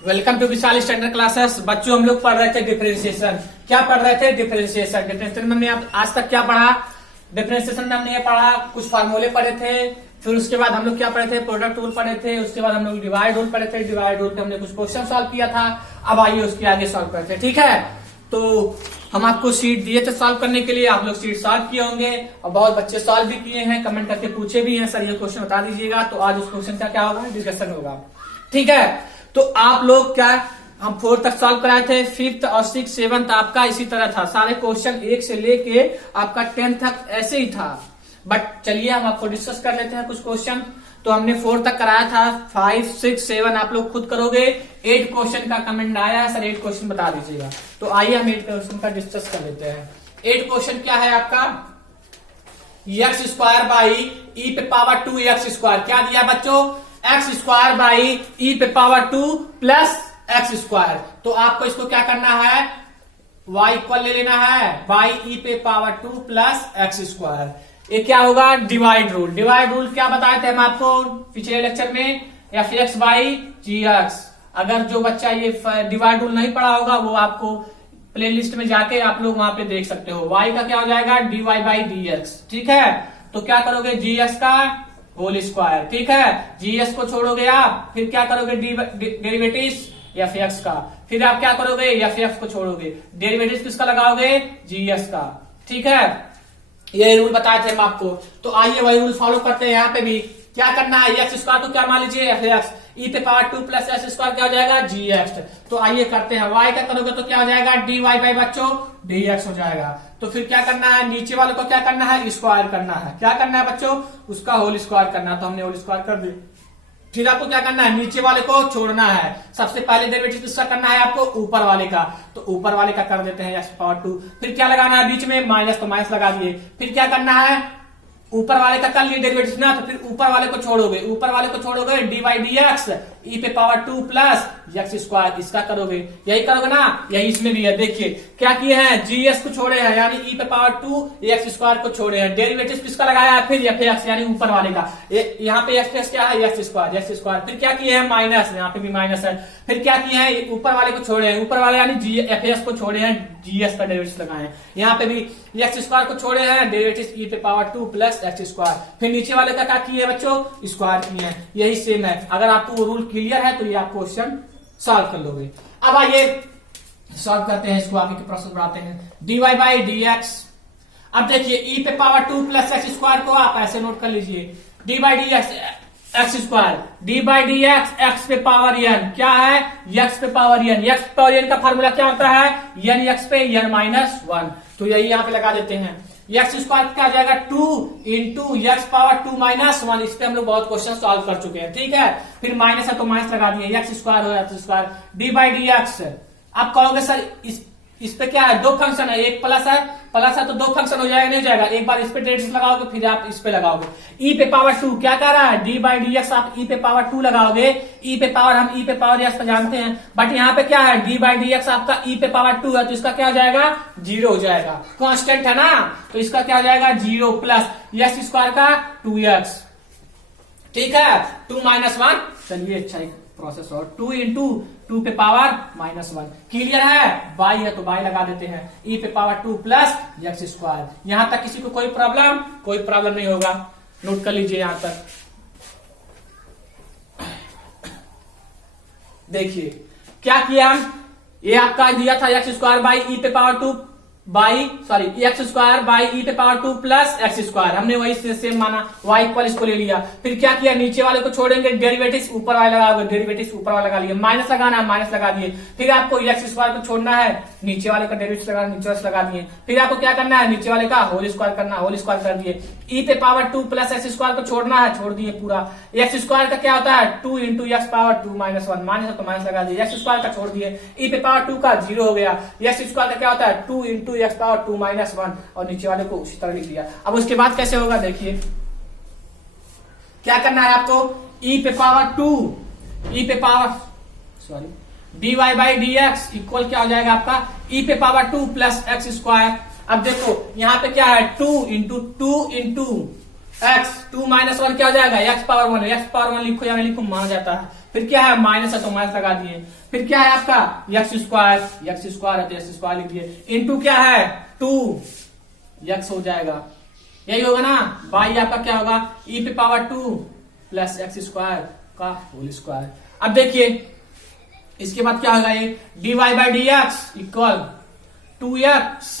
Welcome to Vishal standard classes. बच्चों हम लोग पढ़ रहे थे डिफरेंशिएशन। क्या पढ़ रहे थे? डिफरेंशिएशन। डिफरेंशिएशन में हमने आज तक क्या पढ़ा? डिफरेंशिएशन में हमने ये पढ़ा, कुछ फार्मूले पढ़े थे। फिर उसके बाद हम लोग क्या पढ़े थे? प्रोडक्ट रूल पढ़े थे। उसके बाद हम लोग डिवाइड रूल पढ़े थे। डिवाइड रूल पे हमने कुछ क्वेश्चन सॉल्व किया था। अब आइए उसके आगे सॉल्व करते हैं, ठीक है। तो हम आपको शीट दिए थे सॉल्व करने के लिए, आप लोग शीट सॉल्व किए होंगे और बहुत बच्चे सॉल्व भी किए हैं, कमेंट करके पूछे भी हैं सर ये क्वेश्चन बता दीजिएगा। तो आज उस क्वेश्चन का क्या होगा? डिस्कशन होगा, ठीक है। तो आप लोग क्या, हम 4 तक सॉल्व कराए थे, 5th और 6th 7th आपका इसी तरह था। सारे क्वेश्चन 1 से लेके आपका 10 तक ऐसे ही था। बट चलिए हम आपको डिस्कस कर लेते हैं कुछ क्वेश्चन। तो हमने 4 तक कराया था, 5, 6, 7 आप लोग खुद करोगे। 8 क्वेश्चन का कमेंट आया है सर 8 क्वेश्चन बता दीजिएगा। तो आइए हम 8 क्वेश्चन का डिस्कस कर लेते हैं। 8 क्वेश्चन क्या है आपका? एक्स स्क्वायर बाई ई पे पावर 2 एक्स स्क्वायर। क्या दिया बच्चों? एक्स स्क्वायर बाई ई पे पावर 2 प्लस एक्स स्क्वायर। तो आपको इसको क्या करना है? y इक्वल ले लेना है बाई ई पे पावर 2 प्लस एक्स स्क्वायर। ये क्या होगा? Divide rule. डिवाइड रूल क्या बताए थे हम आपको पिछले लेक्चर में? F x by g x. अगर जो बच्चा ये डिवाइड रूल नहीं पढ़ा होगा वो आपको प्लेलिस्ट में जाके आप लोग वहां पे देख सकते हो। y का क्या हो जाएगा? dy बाई डी एक्स, ठीक है। तो क्या करोगे? जी एक्स का होल स्क्वायर, ठीक है। जीएस को छोड़ोगे आप, फिर क्या करोगे? डेरिवेटिव एफ एक्स का। फिर आप क्या करोगे? एफ एक्स को छोड़ोगे, डेरिवेटिव किसका लगाओगे? जीएस का, ठीक है। ये रूल बताए थे हम आपको। तो आइए वही रूल फॉलो करते हैं। यहाँ पे भी क्या करना है? एक्स स्क्वायर को क्या मान लीजिए? F x. ई पे पावर 2 प्लस एक्स स्क्वायर क्या हो जाएगा? जी एक्स। तो आइए करते हैं। वाई का करोगे तो क्या हो जाएगा? डी वाई बाई बच्चों डी एक्स हो जाएगा। तो फिर क्या करना है? नीचे वाले को क्या करना है? स्क्वायर करना है। क्या करना है बच्चों? उसका होल स्क्वायर करना है। तो हमने होल स्क्वायर कर दिया। फिर आपको क्या करना है? नीचे वाले को छोड़ना है। सबसे पहले डेरिवेटिव किसका करना है आपको? ऊपर वाले का। तो ऊपर वाले का कर देते हैं एक्स पावर 2। फिर क्या लगाना है बीच में? माइनस, तो माइनस लगा दिए। फिर क्या करना है? ऊपर वाले का कर लिए डेरिवेटिव ना, तो फिर ऊपर वाले को छोड़ोगे। ऊपर वाले को छोड़ोगे डी वाई डी एक्स ई पे पावर 2 प्लस एक्स स्क्वायर, इसका करोगे। यही करोगे ना, यही इसमें भी है। देखिए क्या किए हैं? जीएस को छोड़े हैं यानी ई पे पावर 2 एक्स स्क्वायर को छोड़े हैं। डेरिवेटिव किसका लगाया है? फिर एफ एक्स यानी ऊपर वाले का। यहाँ पे एफ एक्स क्या है? X square, x square. फिर क्या किए हैं? माइनस, यहाँ पे भी माइनस है। फिर क्या किए हैं? ऊपर वाले को छोड़े हैं, ऊपर वाले यानी एफ एक्स को छोड़े हैं, जीएस का डेरिवेटिव लगाए हैं। यहाँ पे भी एक्स स्क्वायर को छोड़े हैं, डेरिवेटिव ई पे पावर 2 प्लस एक्स स्क्वायर। फिर नीचे वाले का क्या किए बच्चों? स्क्वायर किए हैं। यही सेम है। अगर आपको वो रूल क्लियर है तो ये आप क्वेश्चन सॉल्व कर लोगे। अब आइए सॉल्व करते हैं, इसको आगे के प्रोसेस बढ़ाते हैं। D y by d x. अब देखिए ई पे पावर 2 प्लस एक्स स्क्वायर को आप ऐसे नोट कर लीजिए, D by d x x square, D by d x x पे पावर एन। क्या है? एक्स पे पावर एन। एक्स पे पावर एन का फॉर्मूला क्या होता है? एन एक्स पे एन माइनस 1। तो यही यहाँ पे लगा देते हैं। एक्स स्क्वायर क्या आ जाएगा? 2 इंटू एक्स पावर 2 माइनस 1। इस पे हम लोग बहुत क्वेश्चन सॉल्व कर चुके हैं, ठीक है। फिर माइनस है तो माइनस लगा दिए, एक्स स्क्वायर हो x square D by d x. आप कहोगे सर इस पे क्या है? 2 फंक्शन है, एक प्लस है तो 2 फंक्शन हो जाएगा, नहीं हो जाएगा। एक बार इस पे डेरिवेटिव लगाओगे फिर आप इस पे लगाओगे। ई पे पावर 2 क्या कह रहा है? डी बाई डी एक्स आप ई पे पावर 2 लगाओगे। ई पे पावर हम ई पे पावर एक्स जानते हैं, बट यहाँ पे क्या है? डी बाई डी एक्स आपका ई पे पावर 2 है, तो इसका क्या हो जाएगा? 0 हो जाएगा। कांस्टेंट है ना, तो इसका क्या हो जाएगा? 0 प्लस एक्स स्क्वायर का 2x, ठीक है। 2 माइनस 1। चलिए अच्छा एक प्रोसेस और 2 इंटू 2 पे पावर माइनस 1। क्लियर है? y है तो y लगा देते हैं, e पे पावर 2 प्लस एक्स स्क्वायर। यहां तक किसी को कोई प्रॉब्लम? कोई प्रॉब्लम नहीं होगा, नोट कर लीजिए यहां तक। देखिए क्या किया हम? ये आपका दिया था एक्स स्क्वायर बाई ई पे power 2 x square by E पे पावर 2 प्लस एक्स स्क्वायर। हमने वही सेम माना, y इक्वल इसको ले लिया। फिर क्या किया? नीचे वाले को छोड़ेंगे, डेरिवेटिव ऊपर वाले लगाओगे, डेरिवेटिव ऊपर वाला लगा लिया। माइनस लगाना है, माइनस लगा दिए। फिर आपको एक्स स्क्वायर को छोड़ना है, नीचे वाले का डेरिवेटिव लगाना, नीचे वाले लगा दिए। फिर आपको क्या करना है? नीचे वाले का होल स्क्वायर करना, होल स्क्वायर कर दिए। ई पे पावर 2 प्लस एक्स स्क्वायर को छोड़ना है, छोड़ दिए पूरा। एक्स स्क्वायर का क्या होता है? 2 into x power 2 minus 1। Minus है तो माइनस लगा दिए, एक्स स्क्वायर का छोड़ दिए। ई पे पावर 2 का 0 हो गया। एक्स स्क्वायर का क्या होता है? 2 इंटू एक्स पावर 2 माइनस 1, और नीचे वाले को उसी तरह लिख दिया। अब उसके बाद कैसे होगा? देखिए क्या करना है आपको? ई पे power 2 d y by d x equal क्या हो जाएगा आपका? ई पे पावर 2 प्लस एक्स स्क्वायर। अब देखो यहाँ पे क्या है? 2 इंटू एक्स 2 माइनस 1 क्या हो जाएगा? एक्स पावर 1 लिखो या नहीं लिखो माना जाता है। फिर क्या है माइनस है तो माइनस लगा दिए, फिर क्या है आपका एक्स स्क्वायर है तो एक्स स्क्वायर लिख दिए, इंटू क्या है 2x हो जाएगा, यही होगा ना। बाई आपका क्या होगा e पे पावर 2 प्लस एक्स स्क्वायर का होल स्क्वायर। अब देखिए इसके बाद क्या होगा, ये dy by d x equal 2x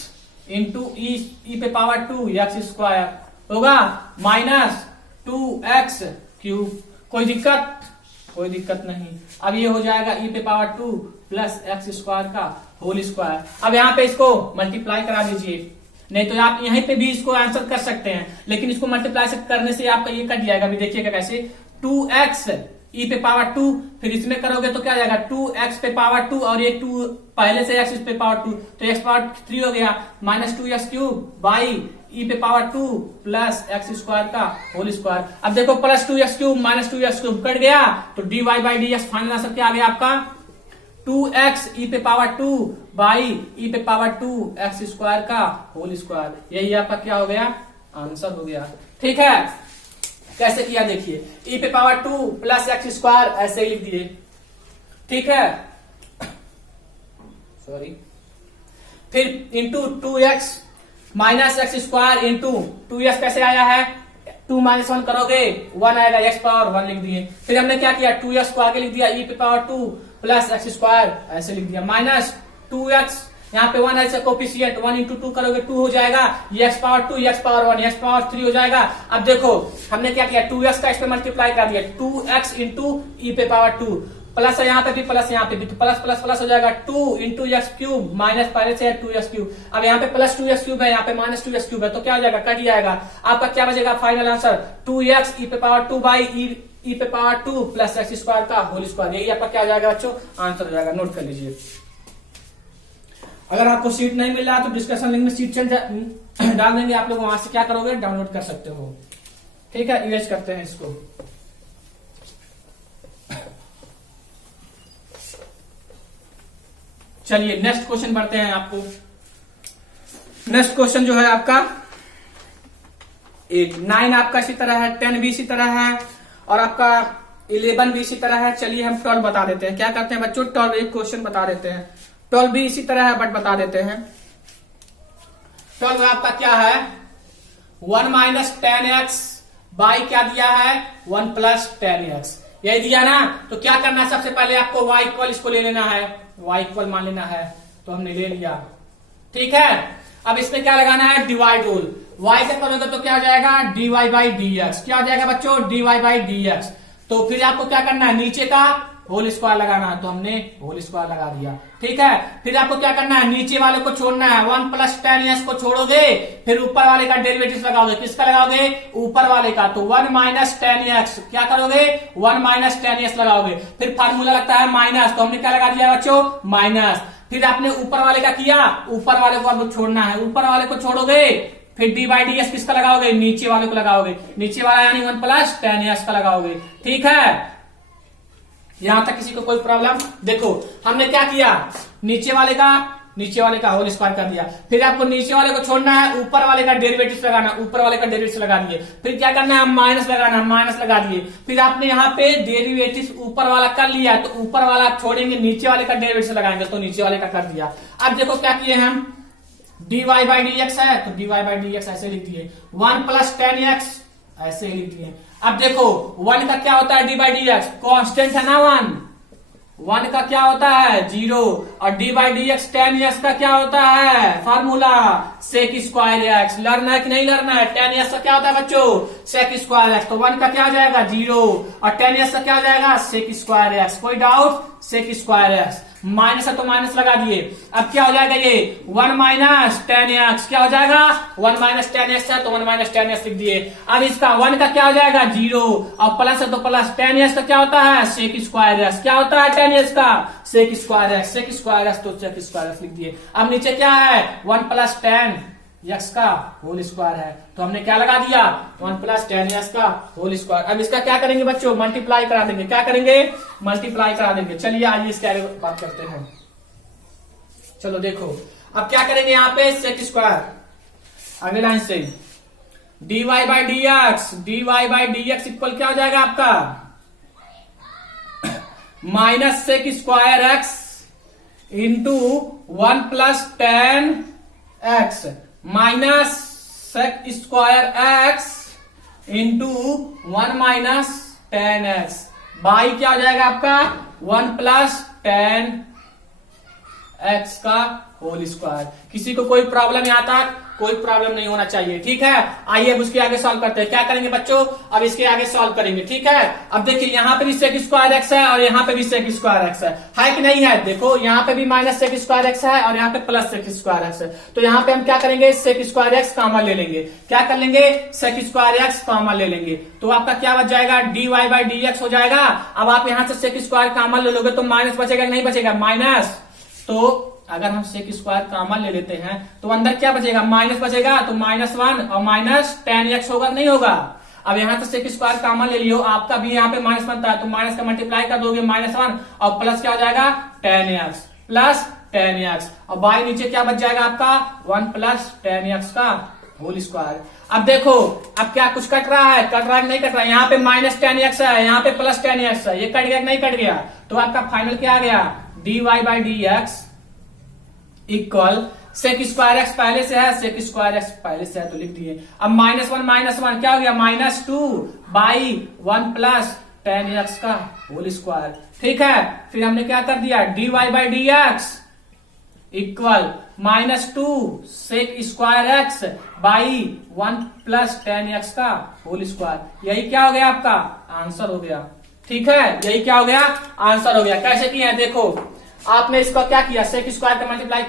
into e पे पावर 2 एक्स स्क्वायर होगा माइनस 2x क्यूब। कोई दिक्कत नहीं। अब ये हो जाएगा e पे पावर 2 प्लस एक्स स्क्वायर का होल स्क्वायर। अब यहाँ पे इसको मल्टीप्लाई करा दीजिए, नहीं तो आप यहीं पे भी इसको आंसर कर सकते हैं, लेकिन इसको मल्टीप्लाई करने से आपका ये कट जाएगा। अभी देखिएगा कैसे, 2x e पे पावर 2, फिर इसमें करोगे तो क्या जाएगा 2x पे पावर 2 और ये 2 पहले से x पे पावर 2 तो x पावर 3 हो गया minus 2x cube by e पे पावर 2 प्लस एक्स स्क्वायर का होल स्क्वायर। अब देखो plus 2x cube minus 2x cube cut गया तो dy by d x final answer क्या आ गया आपका 2x e पे पावर 2 बाई e पे पावर 2 एक्स स्क्वायर का होल स्क्वायर। यही आपका क्या हो गया आंसर हो गया। ठीक है, कैसे किया देखिए, e पे पावर 2 प्लस एक्स स्क्वायर ऐसे ही लिख दिए। ठीक है, सॉरी, फिर into 2x minus x square into 2x कैसे आया है 2 माइनस 1 करोगे 1 आएगा, x पावर 1 लिख दिए। फिर हमने क्या किया 2x को आगे लिख दिया e पे पावर 2 प्लस एक्स स्क्वायर ऐसे लिख दिया माइनस 2x, यहाँ पे 1 ऐसे कोफिशिएंट 1 इंटू 2 करोगे 2 हो जाएगा, ये x power 2 x power 1 x power 3 हो जाएगा। अब देखो हमने क्या किया 2x का इस पे मल्टीप्लाई कर दिया 2x इंटू ई पे पावर 2 प्लस है यहाँ पे भी प्लस यहाँ पे भी तो प्लस प्लस प्लस हो जाएगा 2 इंटू एक्स क्यूब माइनस पहले से है 2x क्यूब। अब यहाँ पे प्लस 2x क्यूब है, यहाँ पे माइनस 2x क्यूब है तो क्या हो जाएगा कट जाएगा। आपका क्या बचेगा फाइनल आंसर 2x e पे पावर 2 बाई ई पे पावर 2 प्लस एक्स स्क्वायर का होल स्क्वायर। यही आपका क्या हो जाएगा बच्चों आंसर हो जाएगा, नोट कर लीजिए। अगर आपको सीट नहीं मिल रहा तो डिस्कशन लिंक में सीट डाल देंगे, आप लोग वहां से क्या करोगे डाउनलोड कर सकते हो। ठीक है, इरेज करते हैं इसको। चलिए नेक्स्ट क्वेश्चन बढ़ते हैं। आपको नेक्स्ट क्वेश्चन जो है आपका 9 आपका इसी तरह है, 10 भी इसी तरह है और आपका 11 भी इसी तरह है। चलिए हम 12 बता देते हैं। क्या करते हैं बच्चों 12 एक क्वेश्चन बता देते हैं। 12 भी इसी तरह है बट बता देते हैं। 12 आपका क्या है 1 माइनस 10x बाई क्या दिया है 1 प्लस 10x, यही दिया ना। तो क्या करना है सबसे पहले आपको y इक्वल इसको ले लेना है, y इक्वल मान लेना है तो हमने ले लिया। ठीक है, अब इसमें क्या लगाना है डिवाइड रूल, y से करोगे तो क्या हो जाएगा dy बाई डी एक्स। क्या हो जाएगा बच्चों dy बाई डी एक्स। तो फिर आपको क्या करना है नीचे का होल स्क्वायर लगाना है तो हमने होल स्क्वायर लगा दिया। ठीक है, फिर आपको क्या करना है नीचे वाले को छोड़ना है 1 प्लस 10x को छोड़ोगे, फिर ऊपर वाले का डेरिवेटिव लगाओगे। किसका लगाओगे ऊपर वाले का, तो 1 माइनस 10x क्या करोगे 1 माइनस 10x लगाओगे। फिर फार्मूला लगता है माइनस तो हमने क्या लगा दिया बच्चों माइनस। फिर आपने ऊपर वाले का किया, ऊपर वाले को आपको छोड़ना है, ऊपर वाले को छोड़ोगे फिर डी बाई डी एस किसका लगाओगे नीचे वाले को लगाओगे, नीचे वाला यानी 1 प्लस 10x का लगाओगे। ठीक है, यहां तक किसी को कोई प्रॉब्लम। देखो हमने क्या किया नीचे वाले का होल स्क्वायर कर दिया, फिर आपको नीचे वाले को छोड़ना है, ऊपर वाले का डेरिवेटिव लगाना, ऊपर वाले का डेरिवेटिव लगा दिए। फिर क्या करना है माइनस लगाना, माइनस लगा दिए। फिर आपने यहाँ पे डेरिवेटिव ऊपर वाला कर लिया तो ऊपर वाला आप छोड़ेंगे, नीचे वाले का डेरिवेटिव लगाएंगे तो नीचे वाले का कर दिया। अब देखो क्या किए हम dy बाई डी एक्स है तो dy बाई डी एक्स ऐसे लिख दिए, 1 प्लस 10x ऐसे ही लिख दिए। अब देखो 1 का क्या होता है D by d x constant है ना 1 का क्या होता है 0 और D by d x 10x का क्या होता है formula sec square x. Learn है कि नहीं लर्न है, 10x का क्या होता है बच्चों सेक स्क्वायर एक्स। तो 1 का क्या हो जाएगा 0 और 10x का क्या हो जाएगा सेक स्क्वायर एक्स। कोई doubt sec square x. Minus है तो माइनस लगा दिए। अब क्या हो जाएगा ये 1 माइनस 10x क्या हो जाएगा 1 माइनस 10x है तो 1 माइनस 10x लिख दिए। अब इसका 1 का क्या हो जाएगा 0 और प्लस है तो प्लस 10x का क्या होता है सेक स्क्वायर एक्स। क्या होता है 10x का sec square x, sec square x तो सेक स्क्वायर एक्स लिख दिए। अब नीचे क्या है 1 प्लस 10x का होल स्क्वायर है तो हमने क्या लगा दिया 1 प्लस 10x का होल स्क्वायर। अब इसका क्या करेंगे बच्चों मल्टीप्लाई करा देंगे। क्या करेंगे मल्टीप्लाई करा देंगे। चलिए आइए इसके आगे बात करते हैं। चलो देखो अब क्या करेंगे यहाँ पे सेक स्क्वायर अगले लाइन से dy by d x, dy by d x equal क्या हो जाएगा आपका minus sec square x into 1 plus ten x minus sec square x into 1 minus ten x by क्या हो जाएगा आपका 1 प्लस टेन एक्स का होल स्क्वायर। किसी को कोई प्रॉब्लम यहाँ तक कोई प्रॉब्लम नहीं होना चाहिए, ठीक है। आइए अब उसके आगे सॉल्व करते हैं। क्या करेंगे बच्चों, अब इसके आगे सॉल्व करेंगे, ठीक है। अब देखिए यहाँ पे भी सेक स्क्वायर एक्स है और यहाँ पे भी सेक स्क्वायर एक्स है कि नहीं है। देखो यहाँ पे भी माइनस सेक स्क्वायर एक्स है और यहाँ पे प्लस सेक स्क्वायर एक्स है। तो यहाँ पे हम क्या करेंगे, सेक स्क्वायर एक्स कॉमन ले लेंगे। क्या कर लेंगे, सेक स्क्वायर एक्स कॉमन ले लेंगे। तो आपका क्या बच जाएगा, dy बाई डी एक्स हो जाएगा। अब आप यहाँ से सेक स्क्वायर कॉमन ले लोगे तो माइनस बचेगा नहीं बचेगा, माइनस। तो अगर हम सेक स्क्वायर कॉमन ले लेते हैं तो अंदर क्या बचेगा, माइनस बचेगा। तो -1 और माइनस टेन एक्स होगा नहीं होगा। अब यहाँ तो सेक स्क्वायर कॉमन ले लियो, आपका भी यहाँ पे माइनस बनता है तो माइनस का मल्टीप्लाई कर दोगे -1 और प्लस क्या हो जाएगा ten x plus ten x और बाई नीचे क्या बच जाएगा आपका 1 प्लस टेन एक्स का होल स्क्वायर। अब देखो अब क्या कुछ कट रहा है नहीं कट रहा है। यहाँ पे माइनस टेन एक्स है, यहाँ पे प्लस टेन एक्स है, ये कट गया नहीं कट गया। तो आपका फाइनल क्या आ गया, dy by d x equal sec square x पहले से है, सेक स्क्वायर एक्स पहले से है तो लिख दिए। अब -1 क्या हो गया, -2 बाई 1 प्लस टेन एक्स का होल स्क्वायर, ठीक है। फिर हमने क्या कर दिया, dy by d x equal -2 sec square x by 1 plus ten x का होल स्क्वायर। यही क्या हो गया आपका आंसर हो गया, ठीक है। यही क्या हो गया आंसर हो गया। कैसे किया है देखो, आपने इसका क्या किया, सेक स्क्वायर का मल्टीप्लाई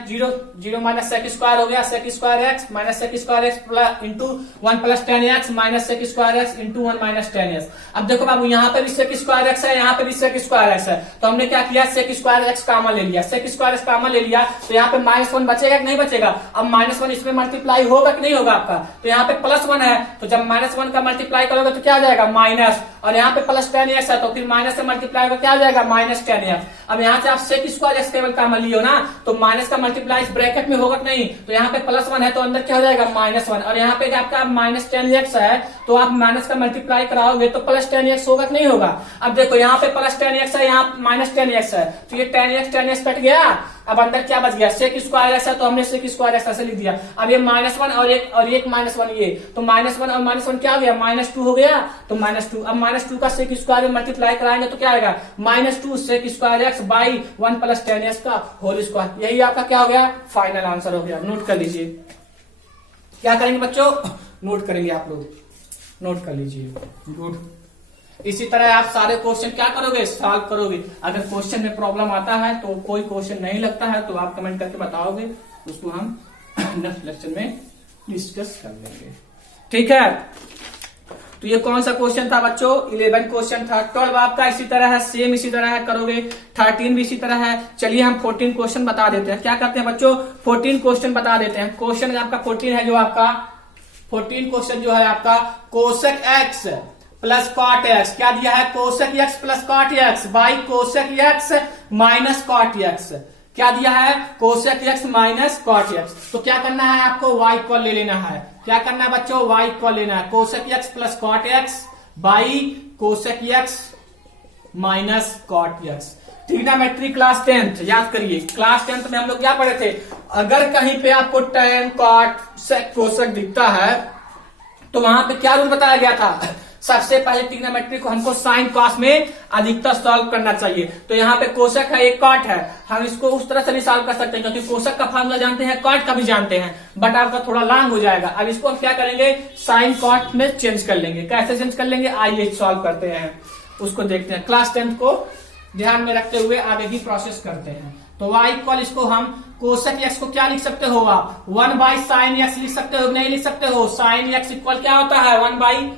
0 माइनस सेक स्क्वायर हो गया, sec square x minus sec square x into 1 plus ten x minus sec square x into 1 minus ten x. अब देखो बाबू यहाँ पे भी सेक स्क्वायर एक्स है, यहाँ पे भी सेक स्क्वायर एक्स है। तो हमने क्या किया, सेक स्क्वायर एक्स कॉमन ले लिया। सेक स्क्वायर एक्स कॉमन ले लिया तो यहाँ पे -1 बचेगा कि नहीं बचेगा। अब -1 इसमें मल्टीप्लाई होगा कि नहीं होगा आपका। तो यहाँ पे +1 है तो जब -1 का मल्टीप्लाई करोगे तो क्या आ जाएगा माइनस, और यहाँ पे प्लस टेन एक्स है तो फिर माइनस से मल्टीप्लाई होगा क्या आ जाएगा -10 एक्स। अब यहाँ से आप सेक स्क्वायर एक्स केवल कॉमन लियो ना तो माइनस का मल्टीप्लाई इस ब्रैकेट में होगा कि नहीं। तो यहाँ पे +1 है तो अंदर क्या हो जाएगा -1 और यहाँ पे आपका -10 एक्स है तो आप माइनस का मल्टीप्लाई कराओगे तो +10 एक्स होगा कि नहीं होगा। अब देखो यहाँ पे +10 एक्स है, यहाँ -10 एक्स है तो ये 10 एक्स कट गया। अब अंदर क्या बच गया, सेक स्क्वायर एक्स है तो हमने सेक स्क्वायर एक्स ऐसे लिख दिया। अब ये -1 और एक -1 ये तो -1 और -1 क्या हो गया -2 हो गया। तो -2 अब -2 का सेक स्क्वायर में मल्टीप्लाई कराएंगे तो क्या आएगा -2 sec square x by 1 plus ten x का होल स्क्वायर। यही आपका क्या हो गया फाइनल आंसर हो गया। नोट कर लीजिए, क्या करेंगे बच्चों, नोट करेंगे आप लोग, नोट कर लीजिए। गुड। इसी तरह आप सारे क्वेश्चन क्या करोगे, सॉल्व करोगे। अगर क्वेश्चन में प्रॉब्लम आता है तो कोई क्वेश्चन नहीं लगता है तो आप कमेंट करके बताओगे, उसको हम नेक्स्ट लेक्चर में डिस्कस कर लेंगे, ठीक है। तो ये कौन सा क्वेश्चन था बच्चों, 11 क्वेश्चन था। 12 आपका इसी तरह है, सेम इसी तरह है करोगे। 13 भी इसी तरह है। चलिए हम 14 क्वेश्चन बता देते हैं। क्या करते हैं बच्चों, 14 क्वेश्चन बता देते हैं। क्वेश्चन आपका 14 है, जो आपका 14 क्वेश्चन जो है आपका cosec x plus cot x, क्या दिया है, cosec x plus cot x by cosec x minus cot x. क्या दिया है, cosec x minus cot x. तो क्या करना है आपको, y इक्वल ले लेना है। क्या करना है बच्चों, y इक्वल लेना है। Cosec x plus cot x by cosec x minus cot x. Trigonometry class 10th याद करिए। क्लास 10th में हम लोग क्या पढ़े थे, अगर कहीं पे आपको tan कॉट सेक कोसेक दिखता है तो वहां पे क्या रूल बताया गया था, सबसे पहले ट्रिग्नोमेट्री को हमको साइन कॉस में अधिकतर सॉल्व करना चाहिए। तो यहाँ पे कोसेक है, एक कॉट है, हम इसको उस तरह से नहीं सॉल्व कर सकते क्योंकि कोसेक का फार्मूला जानते हैं, कॉट का भी जानते हैं, बट आपका थोड़ा लॉन्ग हो जाएगा। अब इसको हम क्या करेंगे, साइन कॉट में चेंज कर लेंगे। कैसे चेंज कर लेंगे, आइए सॉल्व करते हैं, उसको देखते हैं। क्लास 10th को ध्यान में रखते हुए आगे की प्रोसेस करते हैं। तो y इक्वल इसको हम कोसेक एक्स को क्या लिख सकते हो आप, 1 बाई साइन एक्स लिख सकते हो, नहीं लिख सकते हो। साइन एक्स इक्वल क्या होता है 1 बाई,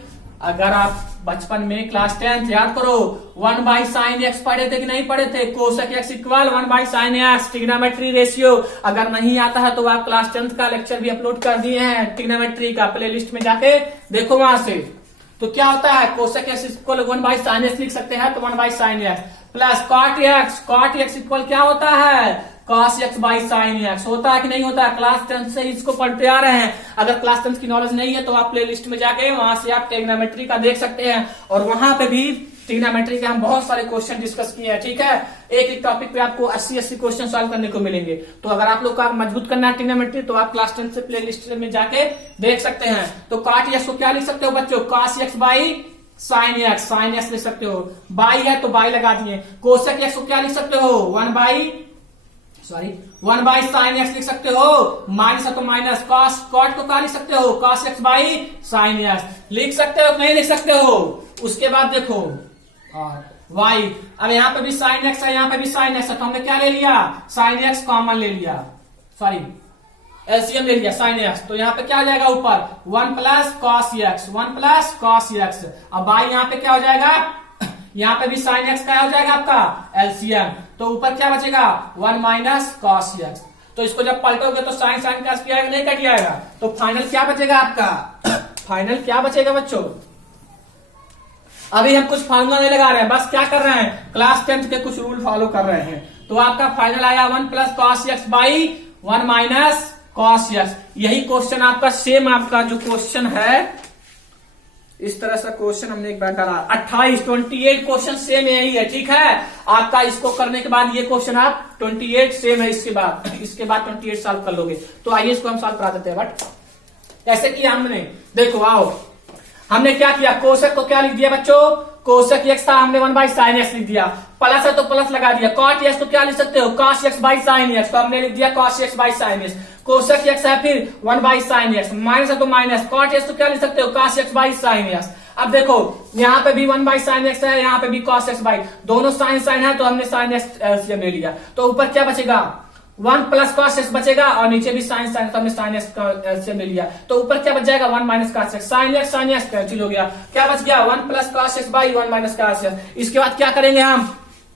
अगर आप बचपन में क्लास 10th याद करो 1 बाई साइन एक्स पढ़े थे कि नहीं पढ़े थे, cosec x equal 1 by sine x trigonometry ratio. अगर नहीं आता है तो आप क्लास 10th का लेक्चर भी अपलोड कर दिए हैं ट्रिग्नोमेट्री का, प्ले लिस्ट में जाके देखो वहां से। तो क्या होता है, cosec x equal 1 by sine x लिख सकते हैं तो 1 by sine x plus cot x equal क्या होता है, cos x by sine x होता है कि नहीं होता है। क्लास 10th से इसको पढ़ते आ रहे हैं। अगर क्लास 10th की नॉलेज नहीं है तो आप प्ले लिस्ट में जाके वहां से आप ट्रिग्नोमेट्री का देख सकते हैं और वहां पे भी ट्रिग्नोमेट्री के हम बहुत सारे क्वेश्चन डिस्कस किए हैं, ठीक है। एक एक टॉपिक पे आपको 80 क्वेश्चन सॉल्व करने को मिलेंगे। तो अगर आप लोग का मजबूत करना है ट्रिग्नोमेट्री, तो आप क्लास 10 से प्ले लिस्ट में जाके देख सकते हैं। तो cot x को क्या लिख सकते हो बच्चों, cos x by sine x, sine x लिख सकते हो। बाई है तो बाई लगा दिए। कोसेक एक्स को क्या लिख सकते हो, 1 बाई साइन एक्स लिख सकते हो। माइनस है तो माइनस। कॉस कॉट को क्या लिख सकते हो, cos x by sine x लिख सकते हो, नहीं लिख सकते हो। उसके बाद देखो वाई, अब यहाँ पे भी साइन एक्स है, यहाँ पे भी साइन एक्स है, तो हमने क्या ले लिया, साइन एक्स कॉमन ले लिया, सॉरी एलसीएम ले लिया साइन एक्स। तो यहाँ पे क्या हो जाएगा ऊपर 1 plus cos x, 1 plus cos x. अब बाई यहाँ पे क्या हो जाएगा, यहाँ पे भी साइन एक्स क्या हो जाएगा आपका एलसीएम। तो ऊपर क्या बचेगा 1 माइनस कॉस एक्स। तो इसको जब पलटोगे तो साइन साइन का किया नहीं कट जाएगा। तो फाइनल क्या बचेगा आपका, फाइनल क्या बचेगा बच्चों। अभी हम कुछ फार्मूला नहीं लगा रहे हैं, बस क्या कर रहे हैं, क्लास 10 के कुछ रूल फॉलो कर रहे हैं। तो आपका फाइनल आया 1 plus cos x by 1 minus cos x. यही क्वेश्चन आपका सेम, आपका जो क्वेश्चन है इस तरह से क्वेश्चन हमने एक बार करा 28 क्वेश्चन सेम यही है, ठीक है। आपका इसको करने के बाद ये क्वेश्चन आप 28 सेम है, इसके बाद 28 सॉल्व कर लोगे। तो आइए इसको हम सॉल्व करा देते हैं। बट ऐसे किया हमने, देखो आओ, हमने क्या किया, कोसेक को क्या लिख दिया बच्चों, कोसेक एक्स था, हमने 1 बाई साइन एक्स लिख दिया। प्लस है तो प्लस लगा दिया। कॉट एक्स को क्या लिख सकते हो, cos x by sine x, तो हमने लिख दिया cos x by sine x. Cosec x है फिर 1 बाई साइन एक्स, माइनस है तो माइनस। कॉट एक्स तो क्या लिख सकते हो, cos x by sine x. अब देखो यहाँ पे भी 1 बाई साइन एक्स है, यहाँ पे भी कॉस एक्स बाई, दोनों साइन साइन है, तो हमने साइन एक्स एलसीएम ले लिया। तो ऊपर क्या बचेगा 1 प्लस कॉस एक्स बचेगा, और नीचे भी साइन साइन, तो हमने साइन एक्स का एलसीएम ले लिया। तो ऊपर क्या बच जाएगा 1 minus cos x, sine x cancel हो गया। क्या बच गया 1 plus cos x by 1 minus cos x. इसके बाद क्या करेंगे हम,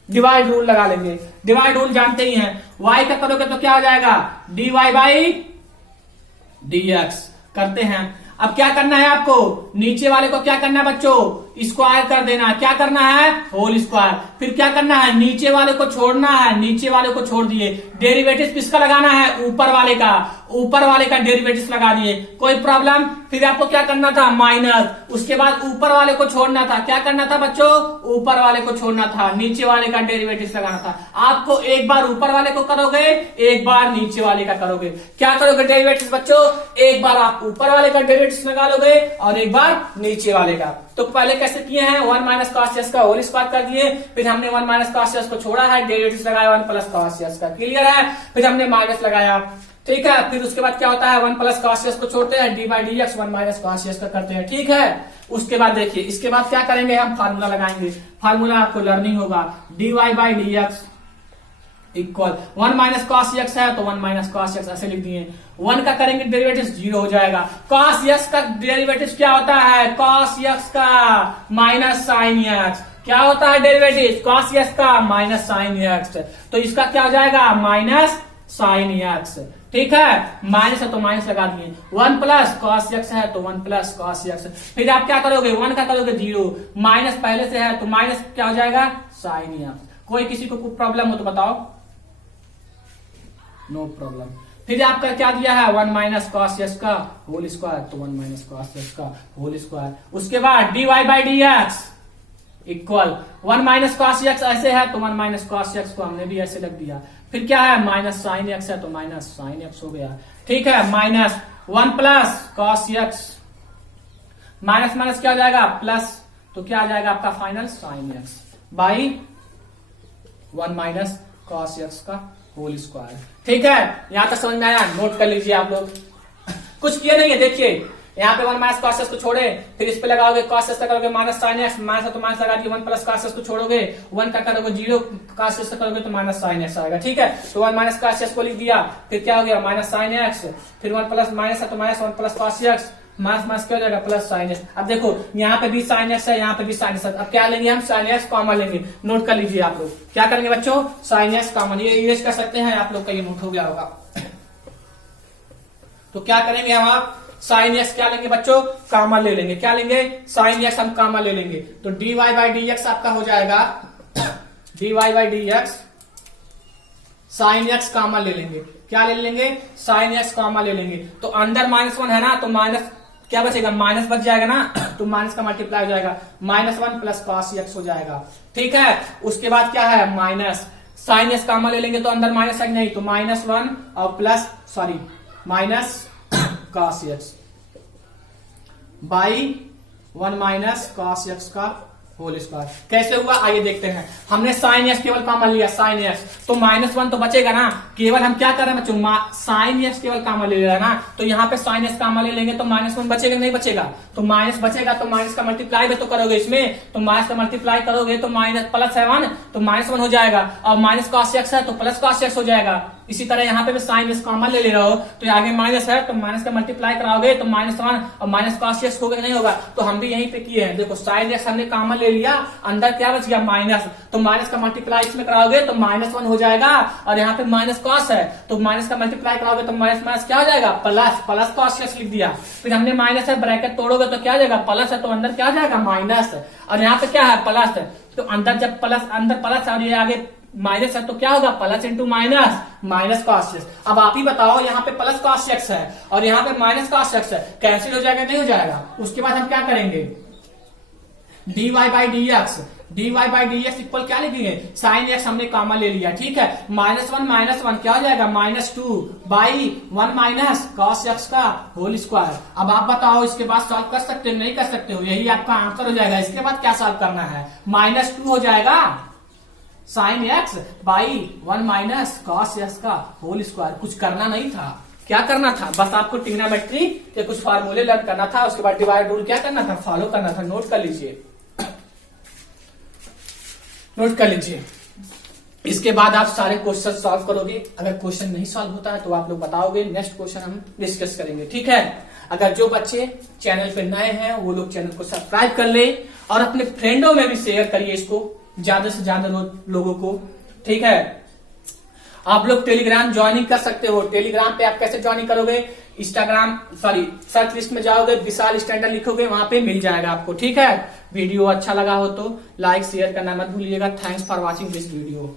डिवाइड रूल लगा लेंगे। डिवाइड रूल जानते ही हैं, y का करोगे तो क्या हो जाएगा dy बाई dx। करते हैं। अब क्या करना है आपको, नीचे वाले को क्या करना है बच्चों, स्क्वायर कर देना। क्या करना है, होल स्क्वायर। फिर क्या करना है, नीचे वाले को छोड़ना है, नीचे वाले को छोड़ दिए। डेरिवेटिव किसका लगाना है, ऊपर वाले का, ऊपर वाले का डेरिवेटिव लगा दिए, कोई प्रॉब्लम। फिर आपको क्या करना था, माइनस, उसके बाद ऊपर वाले को छोड़ना था। क्या करना था बच्चों, ऊपर वाले को छोड़ना था, नीचे वाले का डेरिवेटिव लगाना था। आपको एक बार ऊपर वाले को करोगे, एक बार नीचे वाले का करोगे। क्या करोगे डेरिवेटिव बच्चों, एक बार आप ऊपर वाले का डेरिवेटिव लगा लोगे और एक बार नीचे वाले का। तो पहले कैसे किए हैं, 1 माइनस कॉस एक्स का होल स्क्वायर कर दिए, फिर हमने 1 माइनस कॉस एक्स को छोड़ा है, डेरिवेटिव लगाया 1 प्लस कॉस एक्स का, क्लियर है। फिर हमने माइनस लगाया, ठीक है। फिर उसके बाद क्या होता है, 1 प्लस कॉस एक्स को छोड़ते हैं, D by d x 1 minus cos x का करते हैं, ठीक है। उसके बाद देखिए, इसके बाद क्या करेंगे, हम फार्मूला लगाएंगे। फार्मूला आपको लर्निंग होगा, d y by d x equal 1 minus cos x है तो 1 माइनस कॉस एक्स ऐसे लिख दिए। 1 का करेंगे डेरिवेटिव 0 हो जाएगा। कॉस एक्स का डेरिवेटिव क्या होता है, कॉस एक्स का माइनस साइन एक्स। क्या होता है डेरिवेटिव, कॉस एक्स का माइनस साइन एक्स। तो इसका क्या हो जाएगा, माइनस साइन एक्स, ठीक है। माइनस है तो माइनस लगा दिए। 1 प्लस कॉस एक्स है तो 1 प्लस कॉस एक्स। फिर आप क्या करोगे, 1 का करोगे 0, माइनस पहले से है तो माइनस क्या हो जाएगा, साइन एक्स। कोई किसी को कोई प्रॉब्लम हो तो बताओ, नो प्रॉब्लम। फिर आपका क्या दिया है, 1 माइनस कॉस एक्स का होल स्क्वायर, तो 1 माइनस कॉस एक्स का होल स्क्वायर। उसके बाद d y by d x equal 1 minus cos x ऐसे है तो 1 माइनस कॉस एक्स को हमने भी ऐसे लग दिया। फिर क्या है, माइनस साइन एक्स है तो माइनस साइन एक्स हो गया, ठीक है। Minus 1 plus cos x, minus minus क्या हो जाएगा, प्लस, तो क्या आ जाएगा आपका final sine x by 1 minus cos x का होल स्क्वायर, ठीक है। यहां तक समझ में आया, नोट कर लीजिए आप लोग। कुछ किए नहीं है, देखिए यहाँ पे 1 माइनस कॉस एक्स को छोड़े, फिर इस पे लगाओगे कॉस एक्स लगाओगे माइनस साइन एक्स, माइनस है तो माइनस लगा दिए। 1 प्लस कॉस एक्स को छोड़ोगे, 1 का करोगे 0, कॉस एक्स करोगे तो माइनस साइन एक्स आएगा, ठीक है। तो 1 माइनस कॉस एक्स को लिख दिया, फिर क्या हो गया माइनस साइन एक्स, फिर 1 प्लस माइनस है तो minus 1 plus cos x, minus minus क्या हो जाएगा, प्लस साइन एक्स। अब देखो यहाँ पे भी साइन एक्स है, यहाँ पे भी साइन एक्स है। अब क्या लेंगे हम, साइन एक्स कॉमन लेंगे। नोट कर लीजिए आप लोग, क्या करेंगे बच्चों, साइन एक्स कॉमन, ये इरेज कर सकते हैं, आप लोग का ये नोट हो गया होगा। तो क्या करेंगे हम, आप साइन एक्स क्या लेंगे बच्चों, कॉमन ले लेंगे। क्या लेंगे, साइन एक्स हम कॉमन ले लेंगे। तो d y by d x आपका हो जाएगा, d y by d x, sine x common ले लेंगे। क्या ले लेंगे, साइन एक्स कॉमन ले लेंगे। तो अंदर -1 है ना, तो माइनस क्या बचेगा, माइनस बच जाएगा ना, तो माइनस का मल्टीप्लाई हो जाएगा, -1 प्लस cos x हो जाएगा। ठीक है, उसके बाद क्या है, माइनस साइन s कॉमन ले लेंगे तो अंदर माइनस है नहीं, तो -1 और plus minus cos x by 1 minus cos x का होल स्क्वायर। कैसे हुआ आइए देखते हैं। हमने साइन s केवल कॉमन लिया, साइन s, तो -1 तो बचेगा ना, केवल हम क्या कर रहे हैं बच्चों, साइन s केवल कॉमन ले रहा है ना, तो यहाँ पे साइन s कॉमन ले लेंगे तो -1 बचेगा नहीं बचेगा, तो माइनस बचेगा, तो माइनस का मल्टीप्लाई भी तो करोगे इसमें, तो माइनस का मल्टीप्लाई करोगे तो माइनस प्लस है 1 तो -1 हो जाएगा, और माइनस cos x है तो प्लस cos x हो जाएगा। इसी तरह यहाँ पे भी साइन s कॉमन ले रहे हो तो आगे माइनस है तो माइनस का मल्टीप्लाई कराओगे तो -1 और माइनस cos x होगा नहीं होगा, तो हम भी यहीं पे किए हैं। देखो साइन x हमने कॉमन ले लिया, अंदर क्या बच गया माइनस, तो माइनस का मल्टीप्लाई इसमें कराओगे तो -1 हो जाएगा, और यहाँ पे माइनस cos है तो माइनस का मल्टीप्लाई कराओगे तो माइनस क्या हो जाएगा, प्लस cos x लिख दिया। फिर हमने माइनस है, ब्रैकेट तोड़ोगे तो क्या हो जाएगा, प्लस है तो अंदर क्या हो जाएगा माइनस, और यहाँ पे क्या है प्लस, तो अंदर जब प्लस अंदर प्लस और ये आगे माइनस है तो क्या होगा, plus into minus cos x। अब आप ही बताओ, यहाँ पे प्लस cos x है और यहाँ पे माइनस cos x है, कैंसिल हो जाएगा नहीं हो जाएगा। उसके बाद हम क्या करेंगे, dy by d x equal क्या लिखेंगे, साइन x हमने कॉमन ले लिया, ठीक है, -1 क्या हो जाएगा, -2 बाई 1 माइनस cos x का होल स्क्वायर। अब आप बताओ इसके बाद सॉल्व कर सकते हो नहीं कर सकते हो, यही आपका आंसर हो जाएगा। इसके बाद क्या सॉल्व करना है, -2 हो जाएगा sine x by 1 minus cos x का होल स्क्वायर। कुछ करना नहीं था, क्या करना था, बस आपको ट्रिग्नोमेट्री के कुछ फार्मूले लर्न करना था, उसके बाद डिवाइड रूल क्या करना था, फॉलो करना था। नोट कर लीजिए, नोट कर लीजिए। इसके बाद आप सारे क्वेश्चन सॉल्व करोगे। अगर क्वेश्चन नहीं सॉल्व होता है तो आप लोग बताओगे, नेक्स्ट क्वेश्चन हम डिस्कस करेंगे, ठीक है। अगर जो बच्चे चैनल पे नए हैं वो लोग चैनल को सब्सक्राइब कर ले और अपने फ्रेंडों में भी शेयर करिए इसको ज्यादा से ज्यादा लोगों को, ठीक है। आप लोग टेलीग्राम ज्वाइनिंग कर सकते हो। टेलीग्राम पे आप कैसे ज्वाइनिंग करोगे, सर्च लिस्ट में जाओगे, विशाल स्टैंडर्ड लिखोगे, वहां पे मिल जाएगा आपको, ठीक है। वीडियो अच्छा लगा हो तो लाइक शेयर करना मत भूलिएगा। Thanks for watching this video.